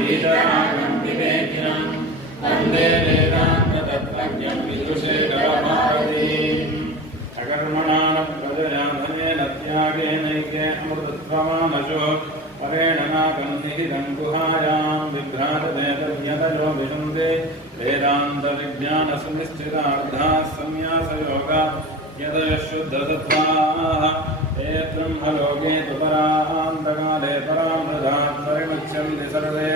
वीतरागं विवेकिनं वन्दे वेदान्ततत्त्वज्ञं विदुषेकरभारतीम् अकर्मणानप्रजयाधनेन त्यागेनैके अमृतत्वमानशो परेण नागं निहितं गुहायां विभ्राजते तद्यतयो विशन्ते वेदान्तविज्ञानसुनिश्चितार्थाः संन्यासयोगात् यतयः शुद्धसत्त्वाः ते ब्रह्मलोके तु परान्तकाले परां ददात् परिमुच्यन्ति सर्वे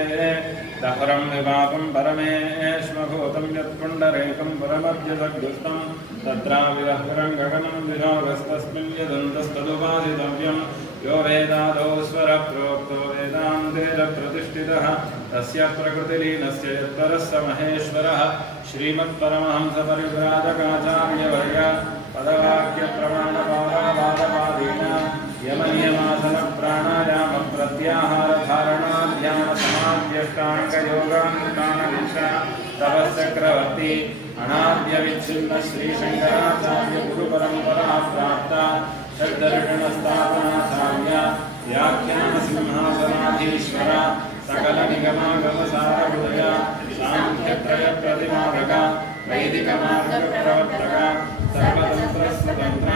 दहरं विपाकं परमेश्वभूतं यत्पुण्डरीकं परमद्यसद्गुस्तं तत्राविरहरं गगनं विशोगस्तस्मिन् यदन्तस्तदुपासितव्यं यो वेदादौ स्वरप्रोक्तो वेदान्ते च प्रतिष्ठितः तस्य प्रकृतिलीनस्य यत्परः स महेश्वरः श्रीमत्परमहंसपरिव्राजकाचार्यवर्य पदवाक्यप्रमाणपारावादपादीनां यमनियमासनप्राणायामप्रत्याहारधारणाध्यानसमाध्यष्टाङ्गयोगानुष्ठानदीक्षा तपश्चक्रवर्ती अनाद्यविच्छिन्न श्रीशङ्कराचार्य गुरुपरम्परा प्राप्ता षड्दर्शनस्थापनाचार्य व्याख्यानसिंहासनाधीश्वर सकलनिगमागमसारहृदय साङ्ख्यत्रयप्रतिपादक वैदिकमार्गप्रवर्तक सर्वतन्त्रस्वतन्त्र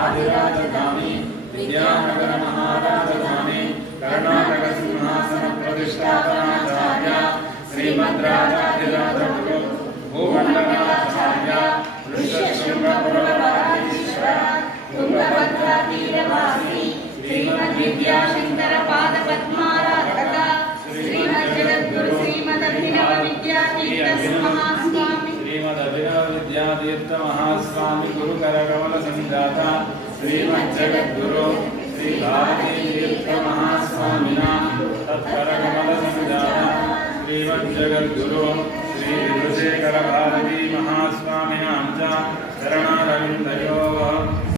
आदिराजगामी विद्यानगरमहाराजधानी कर्णाटकसिंहासनप्रतिष्ठापनाचार्य श्रीमद्राजाधिराजगुरु भूमण्डलाचार्य ऋष्यशृङ्गपुरवादीश्वर तुङ्गभद्रातीरवासी श्रीमद्विद्याशङ्करपादपद्माराधक श्रीमज्जगद्गुरु श्रीमदभिनवविद्यातीर्थमहास्वामी श्रीमदभिनवविद्यातीर्थमहास्वामी गुरुकरकमलसञ्जाता श्रीमज्जगद्गुरु श्रीभारतीतीर्थमहास्वामिनां तत्करकमलसञ्जाता श्रीमज्जगद्गुरु श्रीविधुशेखरभारती महास्वामिनां च चरणारविन्दयोः